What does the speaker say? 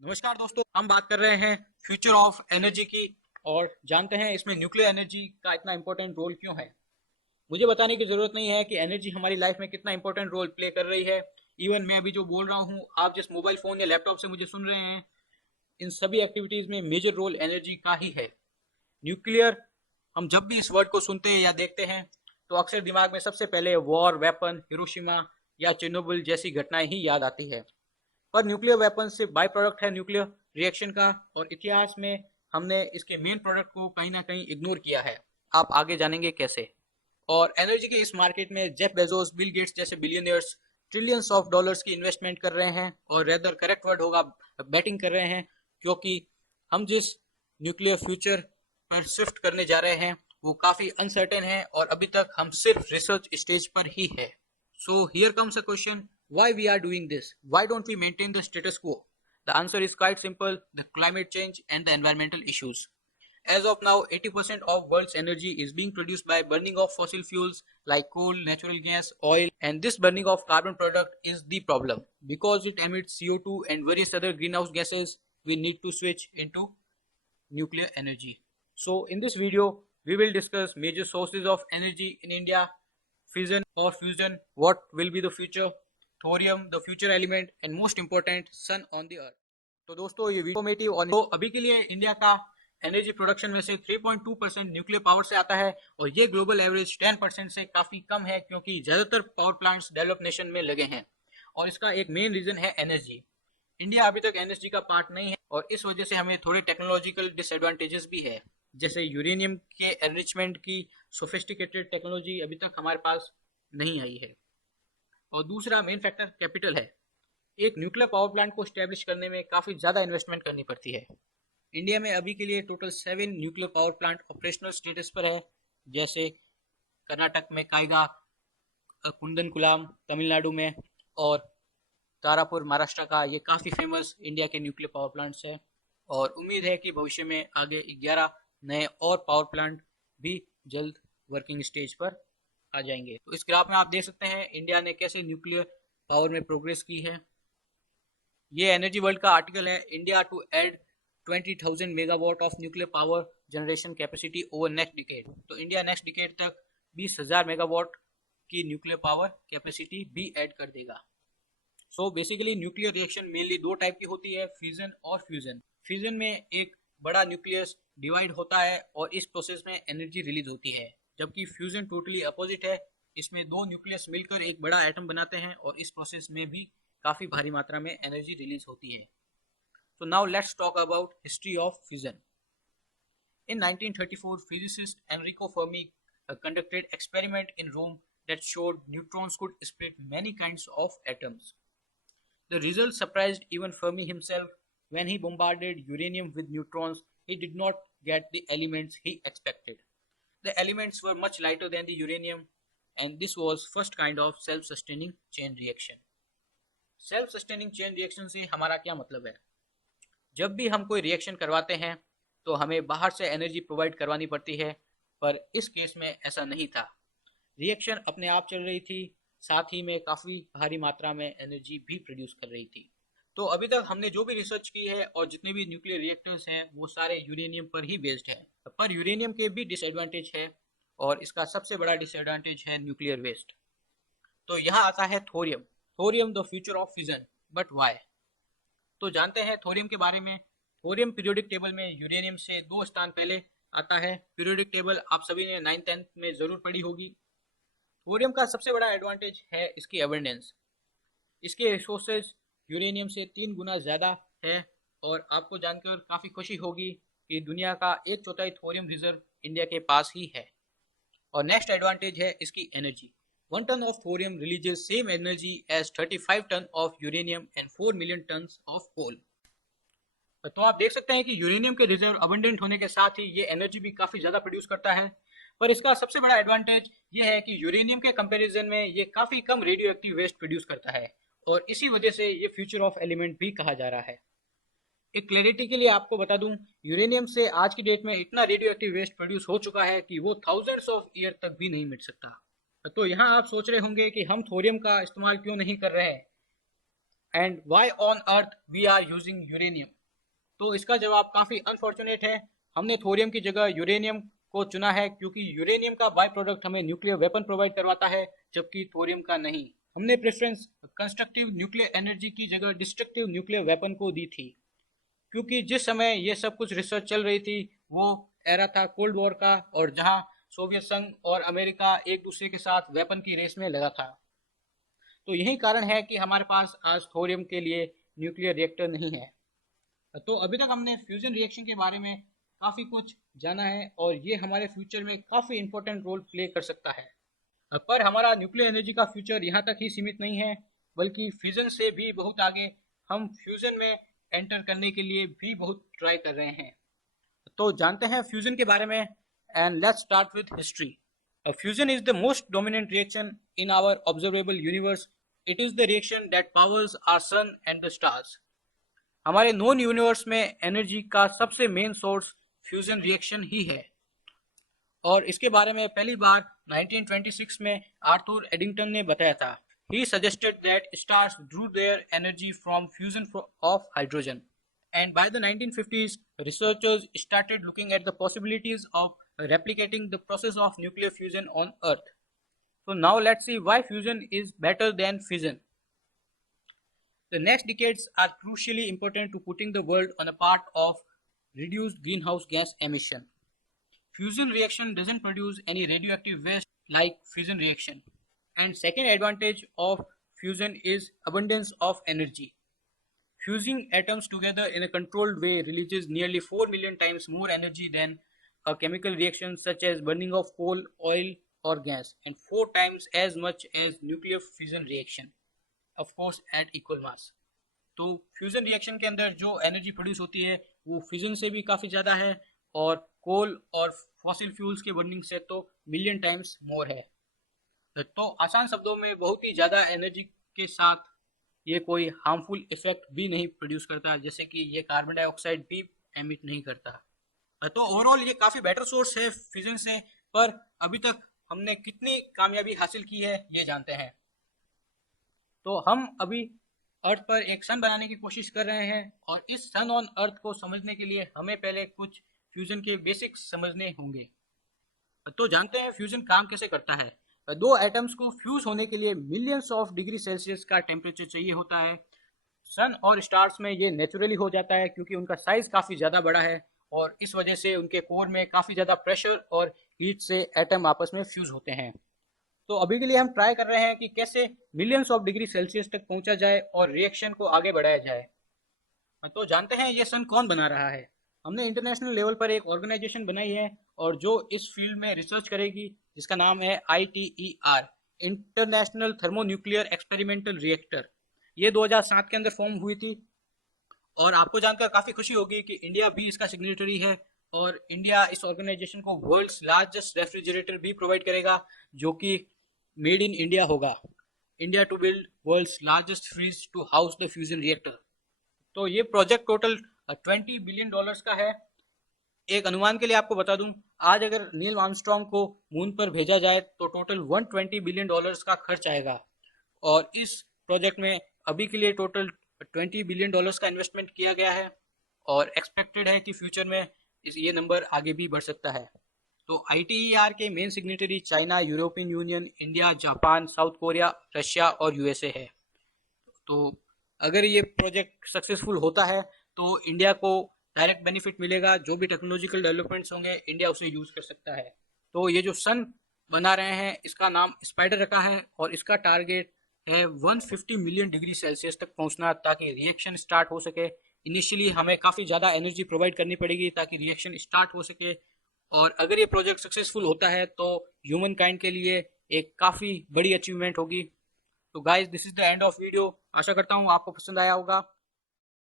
नमस्कार दोस्तों, हम बात कर रहे हैं फ्यूचर ऑफ एनर्जी की और जानते हैं इसमें न्यूक्लियर एनर्जी का इतना इंपॉर्टेंट रोल क्यों है। मुझे बताने की जरूरत नहीं है कि एनर्जी हमारी लाइफ में कितना इंपॉर्टेंट रोल प्ले कर रही है। इवन मैं अभी जो बोल रहा हूँ, आप जिस मोबाइल फोन या लैपटॉप से मुझे सुन रहे हैं, इन सभी एक्टिविटीज में मेजर रोल एनर्जी का ही है। न्यूक्लियर, हम जब भी इस वर्ड को सुनते हैं या देखते हैं तो अक्सर दिमाग में सबसे पहले वॉर, वेपन, हिरोशिमा या चिनोबिल जैसी घटनाएं ही याद आती है। पर न्यूक्लियर वेपन सिर्फ बाय प्रोडक्ट है न्यूक्लियर रिएक्शन का, और इतिहास में हमने इसके मेन प्रोडक्ट को कहीं ना कहीं इग्नोर किया है। आप आगे जानेंगे कैसे। और एनर्जी के इस मार्केट में जेफ बेजोस, बिल गेट्स जैसे बिलियनियर्स ट्रिलियंस ऑफ डॉलर्स की इन्वेस्टमेंट कर रहे हैं, और रेदर करेक्ट वर्ड होगा बैटिंग कर रहे हैं, क्योंकि हम जिस न्यूक्लियर फ्यूचर पर शिफ्ट करने जा रहे हैं वो काफी अनसर्टेन है और अभी तक हम सिर्फ रिसर्च स्टेज पर ही है। So here comes a question, why we are doing this? Why don't we maintain the status quo? The answer is quite simple, the climate change and the environmental issues. As of now, 80% of world's energy is being produced by burning of fossil fuels like coal, natural gas, oil, and this burning of carbon product is the problem. Because it emits CO2 and various other greenhouse gases, we need to switch into nuclear energy. So in this video, we will discuss major sources of energy in India, fission or fusion, what will be the future, thorium, the future element, and most important, sun on the earth. तो दोस्तों, ये video और तो अभी के लिए India का energy production में से 3.2% न्यूक्लियर पावर से आता है, और ये ग्लोबल एवरेज 10% से काफी कम है, क्योंकि ज्यादातर पावर प्लांट्स डेवलप नेशन में लगे हैं। और इसका एक मेन रीजन है एनर्जी। इंडिया अभी तक एनएसजी का पार्ट नहीं है, और इस वजह से हमें थोड़े टेक्नोलॉजिकल डिसएडवांटेजेस भी है। जैसे यूरेनियम के एनरिचमेंट की सोफिस्टिकेटेड टेक्नोलॉजी अभी तक हमारे पास नहीं आई है। और दूसरा मेन फैक्टर कैपिटल है। एक न्यूक्लियर पावर प्लांट को स्टैब्लिश करने में काफ़ी ज़्यादा इन्वेस्टमेंट करनी पड़ती है। इंडिया में अभी के लिए total 7 nuclear power plant operational status पर है, जैसे कर्नाटक में कायगा, कुंदन कुलाम तमिलनाडु में, और तारापुर महाराष्ट्र का। ये काफ़ी फेमस इंडिया के न्यूक्लियर पावर प्लांट्स है, और उम्मीद है कि भविष्य में आगे 11 नए और पावर प्लांट भी जल्द वर्किंग स्टेज पर आ जाएंगे। तो इस ग्राफ में आप देख सकते हैं इंडिया ने कैसे न्यूक्लियर पावर में प्रोग्रेस की है। ये एनर्जी वर्ल्ड का आर्टिकल है, India to add 20,000 megawatt of nuclear power generation capacity over next decade. तो इंडिया नेक्स्ट डिकेड तक 20,000 मेगावाट की न्यूक्लियर पावर कैपेसिटी भी ऐड कर देगा। So basically nuclear reaction mainly दो टाइप की होती है, फ्यूजन और फ्यूजन। फ्यूजन में एक बड़ा न्यूक्लियस डिवाइड होता है और इस प्रोसेस में एनर्जी रिलीज होती है, जबकि फ्यूजन टोटली अपोजिट है। इसमें दो न्यूक्लियस मिलकर एक बड़ा एटम बनाते हैं, और इस प्रोसेस में भी काफी भारी मात्रा में एनर्जी रिलीज होती है। So now let's talk about history of fusion. In 1934, physicist Enrico Fermi conducted experiment in Rome that showed neutrons could split many kinds of atoms. The result surprised even Fermi himself. When he bombarded uranium with neutrons, he did not get the elements he expected. The elements were much lighter than the uranium, and this was first kind of self-sustaining chain reaction. Self-sustaining chain reaction से हमारा क्या मतलब है? जब भी हम कोई reaction करवाते हैं तो हमें बाहर से एनर्जी प्रोवाइड करवानी पड़ती है, पर इस केस में ऐसा नहीं था। रिएक्शन अपने आप चल रही थी, साथ ही में काफ़ी भारी मात्रा में एनर्जी भी प्रोड्यूस कर रही थी। तो अभी तक हमने जो भी रिसर्च की है और जितने भी न्यूक्लियर रिएक्टर्स हैं वो सारे यूरेनियम पर ही बेस्ड है। पर यूरेनियम के भी डिसएडवांटेज है, और इसका सबसे बड़ा डिसएडवांटेज है न्यूक्लियर वेस्ट। तो यहाँ आता है thorium. Thorium the future of fission, but why? तो जानते हैं थोरियम के बारे में। थोरियम पीरियोडिक टेबल में यूरेनियम से 2 स्थान पहले आता है। पीरियोडिक टेबल आप सभी ने 9th-10th में जरूर पढ़ी होगी। थोरियम का सबसे बड़ा एडवांटेज है इसकी अबंडेंस। इसके रिसोर्सेज यूरेनियम से 3 गुना ज़्यादा है, और आपको जानकर काफ़ी खुशी होगी कि दुनिया का 1/4 थोरियम रिजर्व इंडिया के पास ही है। और नेक्स्ट एडवांटेज है इसकी energy. 1 ton of thorium releases same energy as 35 ton of uranium and 4 million tons of coal. तो आप देख सकते हैं कि यूरेनियम के रिजर्व अबंडेंट होने के साथ ही ये एनर्जी भी काफ़ी ज़्यादा प्रोड्यूस करता है। पर इसका सबसे बड़ा एडवांटेज ये है कि यूरेनियम के कंपैरिजन में ये काफ़ी कम रेडियो एक्टिव वेस्ट प्रोड्यूस करता है, और इसी वजह से ये फ्यूचर ऑफ एलिमेंट भी कहा जा रहा है। एक क्लैरिटी के लिए आपको बता दूं, यूरेनियम से आज की डेट में इतना रेडियो एक्टिव वेस्ट प्रोड्यूस हो चुका है कि वो थाउजेंड्स ऑफ ईयर तक भी नहीं मिट सकता। तो यहाँ आप सोच रहे होंगे कि हम थोरियम का इस्तेमाल क्यों नहीं कर रहे हैं। And why on earth we are using uranium? तो इसका जवाब काफ़ी अनफॉर्चुनेट है। हमने थोरियम की जगह यूरेनियम को चुना है क्योंकि यूरेनियम का बाय प्रोडक्ट हमें न्यूक्लियर वेपन प्रोवाइड करवाता है, जबकि थोरियम का नहीं। हमने प्रेफरेंस कंस्ट्रक्टिव न्यूक्लियर एनर्जी की जगह डिस्ट्रक्टिव न्यूक्लियर वेपन को दी थी, क्योंकि जिस समय ये सब कुछ रिसर्च चल रही थी वो एरा था कोल्ड वॉर का, और जहां सोवियत संघ और अमेरिका एक दूसरे के साथ वेपन की रेस में लगा था। तो यही कारण है कि हमारे पास आज थोरियम के लिए न्यूक्लियर रिएक्टर नहीं है। तो अभी तक हमने फ्यूजन रिएक्शन के बारे में काफ़ी कुछ जाना है और ये हमारे फ्यूचर में काफ़ी इंपॉर्टेंट रोल प्ले कर सकता है। पर हमारा न्यूक्लियर एनर्जी का फ्यूचर यहाँ तक ही सीमित नहीं है, बल्कि फ्यूजन से भी बहुत आगे हम फ्यूजन में एंटर करने के लिए भी बहुत ट्राई कर रहे हैं। तो जानते हैं फ्यूजन के बारे में, and let's start with history. Fusion is the most dominant reaction in our observable universe. It is the reaction that powers our sun and the stars. हमारे नॉन यूनिवर्स में एनर्जी का सबसे मेन सोर्स फ्यूजन रिएक्शन ही है, और इसके बारे में पहली बार 1926 में आर्थर एडिंगटन ने बताया था। He suggested that stars drew their energy from fusion of hydrogen. And by the 1950s, researchers started looking at the possibilities of replicating the process of nuclear fusion on Earth. So now let's see why fusion is better than fission. The next decades are crucially important to putting the world on a path of reduced greenhouse gas emission. Fusion reaction doesn't produce any radioactive waste like fission reaction. And second advantage of fusion is abundance of energy. Fusing atoms together in a controlled way releases nearly 4 million times more energy than a chemical reaction such as burning of coal, oil or gas, and 4 times as much as nuclear fusion reaction, of course at equal mass. तो fusion reaction के अंदर जो energy produce होती है वो fusion से भी काफ़ी ज़्यादा है, और कोल और फॉसिल फ्यूल्स के बर्निंग से तो मिलियन टाइम्स मोर है। तो आसान शब्दों में बहुत ही ज़्यादा एनर्जी के साथ ये कोई हार्मफुल इफेक्ट भी नहीं प्रोड्यूस करता, जैसे कि ये कार्बन डाइऑक्साइड भी एमिट नहीं करता। तो ओवरऑल ये काफ़ी बेटर सोर्स है फ्यूजन से, पर अभी तक हमने कितनी कामयाबी हासिल की है ये जानते हैं। तो हम अभी अर्थ पर एक सन बनाने की कोशिश कर रहे हैं, और इस सन ऑन अर्थ को समझने के लिए हमें पहले कुछ फ्यूजन के बेसिक्स समझने होंगे। तो जानते हैं फ्यूजन काम कैसे करता है। दो एटम्स को फ्यूज होने के लिए मिलियंस ऑफ डिग्री सेल्सियस का टेम्परेचर चाहिए होता है। सन और स्टार्स में ये नेचुरली हो जाता है क्योंकि उनका साइज काफ़ी ज़्यादा बड़ा है, और इस वजह से उनके कोर में काफ़ी ज़्यादा प्रेशर और हीट से एटम आपस में फ्यूज होते हैं। तो अभी के लिए हम ट्राई कर रहे हैं कि कैसे मिलियंस ऑफ डिग्री सेल्सियस तक पहुंचा जाए और रिएक्शन को आगे बढ़ाया जाए। तो जानते हैं ये सन कौन बना रहा है। हमने इंटरनेशनल लेवल पर एक ऑर्गेनाइजेशन बनाई है और जो इस फील्ड में रिसर्च करेगी, जिसका नाम है ITER, international thermonuclear experimental reactor. ये 2007 के अंदर फॉर्म हुई थी, और आपको जानकर काफ़ी खुशी होगी कि इंडिया भी इसका सिग्नेटरी है, और इंडिया इस ऑर्गेनाइजेशन को वर्ल्ड्स लार्जेस्ट रेफ्रिजरेटर भी प्रोवाइड करेगा, जो कि मेड इन इंडिया होगा। India to build world's largest fridge to house the fusion reactor. तो ये प्रोजेक्ट टोटल $20 बिलियन का है। एक अनुमान के लिए आपको बता दूं, आज अगर नील आर्मस्ट्रॉन्ग को मून पर भेजा जाए तो टोटल $120 बिलियन का खर्च आएगा, और इस प्रोजेक्ट में अभी के लिए टोटल $20 बिलियन का इन्वेस्टमेंट किया गया है, और एक्सपेक्टेड है कि फ्यूचर में ये नंबर आगे भी बढ़ सकता है। तो ITER के main signatory China, European union, India, Japan, south Korea, Russia और USA है। तो अगर ये प्रोजेक्ट सक्सेसफुल होता है तो इंडिया को डायरेक्ट बेनिफिट मिलेगा। जो भी टेक्नोलॉजिकल डेवलपमेंट्स होंगे इंडिया उसे यूज़ कर सकता है। तो ये जो सन बना रहे हैं इसका नाम स्पाइडर रखा है, और इसका टारगेट है 150 मिलियन डिग्री सेल्सियस तक पहुंचना, ताकि रिएक्शन स्टार्ट हो सके। इनिशियली हमें काफ़ी ज़्यादा एनर्जी प्रोवाइड करनी पड़ेगी ताकि रिएक्शन स्टार्ट हो सके, और अगर ये प्रोजेक्ट सक्सेसफुल होता है तो ह्यूमन काइंड के लिए एक काफ़ी बड़ी अचीवमेंट होगी। तो guys, this is the end of video. आशा करता हूँ आपको पसंद आया होगा।